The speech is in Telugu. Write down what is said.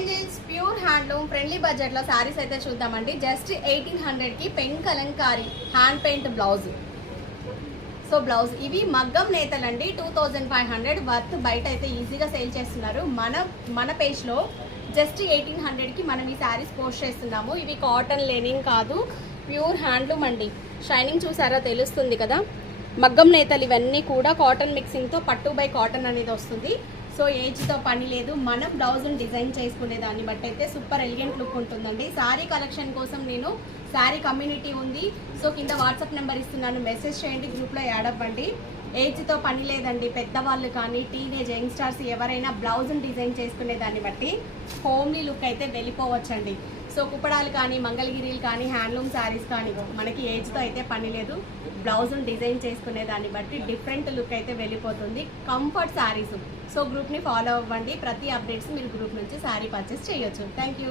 ఏంజల్స్ ప్యూర్ హ్యాండ్లూమ్ ఫ్రెండ్లీ బడ్జెట్లో శారీస్ అయితే చూద్దామండి. జస్ట్ 1800కి pen kalamkari hand paint blouse. So blouse ఇవి మగ్గం నేతలండి. 2500 వర్త్ బయట అయితే ఈజీగా సేల్ చేస్తున్నారు. మన పేజ్లో జస్ట్ 1800కి మనం ఈ శారీస్ పోస్ట్ చేస్తున్నాము. ఇవి కాటన్ లెనిన్ కాదు, ప్యూర్ హ్యాండ్లూమ్ అండి. షైనింగ్ చూసారా తెలుస్తుంది కదా. మగ్గం నేతలు ఇవన్నీ కూడా కాటన్ మిక్సింగ్తో పట్టు బై కాటన్ అనేది వస్తుంది. సో ఏజ్తో పని లేదు. మనం బ్లౌజ్ని డిజైన్ చేసుకునే దాన్ని బట్టి అయితే సూపర్ ఎలిగెంట్ లుక్ ఉంటుందండి. శారీ కలెక్షన్ కోసం నేను శారీ కమ్యూనిటీ ఉంది. సో కింద వాట్సాప్ నెంబర్ ఇస్తున్నాను, మెసేజ్ చేయండి, గ్రూప్లో యాడ్ అవ్వండి. ఏజ్తో పని లేదండి. పెద్దవాళ్ళు కానీ టీనేజ్ యంగ్స్టర్స్ ఎవరైనా బ్లౌజ్ని డిజైన్ చేసుకునే దాన్ని బట్టి హోమ్లీ లుక్ అయితే వెళ్ళిపోవచ్చండి. సో కుప్పడాలు కానీ మంగళగిరీలు కానీ హ్యాండ్లూమ్ శారీస్ కానీ మనకి ఏజ్తో అయితే పని లేదు. బ్లౌజ్ని డిజైన్ చేసుకునే దాన్ని బట్టి డిఫరెంట్ లుక్ అయితే వెళ్ళిపోతుంది. కంఫర్ట్ శారీస్. సో గ్రూప్ని ఫాలో అవ్వండి. ప్రతి అప్డేట్స్ మీరు గ్రూప్ నుంచి శారీ పర్చేస్ చేయొచ్చు. Thank you.